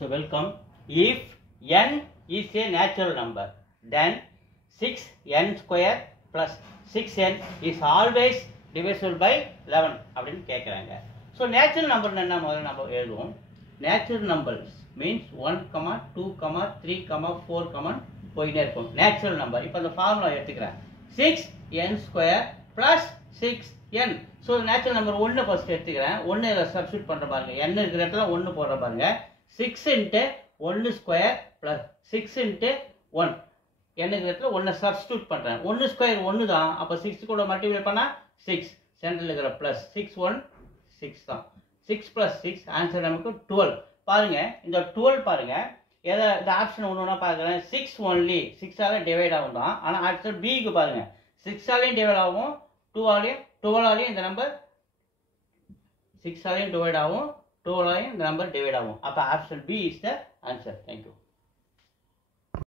So welcome. If n is a natural number, then 6n square plus 6n is always divisible by 11 அப்படின்னு கேட்குறாங்க. So natural number என்ன முதல்ல நம்ம எழுதுவோம். Natural numbers means 1, 2, 3, 4 போயிட்டே இருக்கும். நேச்சுரல் நம்பர் இப்போ அந்த ஃபார்முலா எடுத்துக்கிறேன். 6n square plus 6n. So natural number 1 first எடுத்துக்கிறேன். 1 இதில் சப்ஸ்டியூட் பண்ணுற பாருங்க. n இருக்கிற இடத்துல 1 போடுற பாருங்க. 6 into 1 square plus 6 into 1. n இருக்கிற இடத்துல 1 சப்ஸ்டியூட் பண்ணுறேன். 1 ஸ்கொயர் 1 தான். அப்போ 6 கூட மல்டிப்ளை பண்ணால் 6. சென்டரில் இருக்கிற ப்ளஸ் 6 1 6 தான். 6 + 6 ஆன்சர் நமக்கு 12. பாருங்க இந்த 12 பாருங்க. எதை இந்த ஆப்ஷன் ஒன்று ஒன்றா பார்க்குறேன். 6 ஒன்லி 6ஆல் டிவைட் ஆகும் தான். ஆனால் ஆன்சர் பிக்கு பாருங்க 6ஆலையும் டிவைட் ஆகும், 2ஆலையும் 12ஆலையும் இந்த நம்பர் 6ஆலையும் டிவைட் ஆகும், 12ஆலையும் இந்த நம்பர் டிவைட் ஆகும். அப்போ option B is the answer. Thank you.